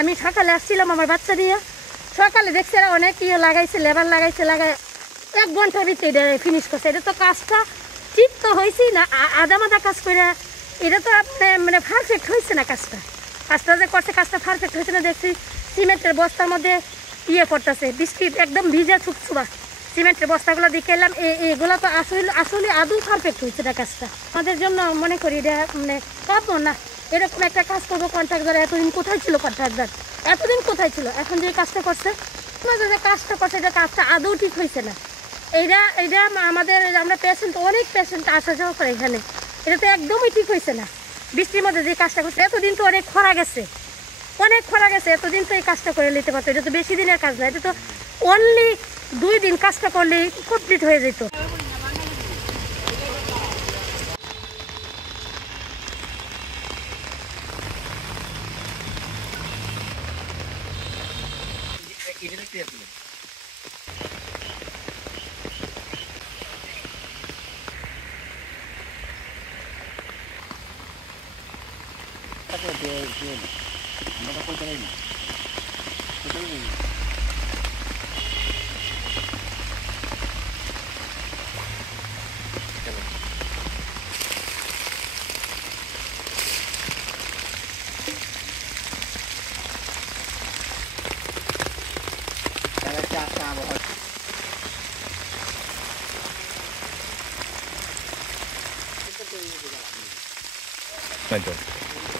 আমি সকালে আসছিলাম আমার বাচ্চা নিয়ে, সকালে দেখছি এরা অনেক লাগাইছে, লেবার লাগাইছে, লাগাই 1 ঘন্টার ভিতরে এটা ফিনিশ করছে। এটা তো কাজটা ঠিক তো হয়েছি না, আধা মাদা কাজ করে, এটা তো আপনার মানে পারফেক্ট হয়েছে না। কাজটা যে করছে কাজটা পারফেক্ট হয়েছে না। দেখছি সিমেন্টের বস্তার মধ্যে করতেছে, বৃষ্টি একদম ভিজা ছুকছুবা সিমেন্টের বস্তাগুলো দেখে এলাম, এগুলো তো আসলে আদৌ পারফেক্ট হয়েছে না কাজটা। আমাদের জন্য মনে করি এটা মানে পাবো না, এরকম একটা কাজ করবো। কন্ট্রাক্টর এতদিন কোথায় ছিল? কন্ট্রাক্টর এতদিন কোথায় ছিল? এখন যে কাজটা করছে, যে কাজটা করছে, এটা কাজটা আদৌ ঠিক হয়েছে না। এইটা আমাদের আমরা পেশেন্ট, অনেক পেশেন্ট আসা যাওয়া করে এখানে, এটা তো একদমই ঠিক হয়েছে না। বৃষ্টির মধ্যে যে কাজটা করছে, এতদিন তো অনেক খরা গেছে, এতদিন তো এই কাজটা করে নিতে পারতো। এটা তো বেশি দিনের কাজ না, এটা তো অনলি 2 দিন কাজটা করলেই কমপ্লিট হয়ে যেত। Betul.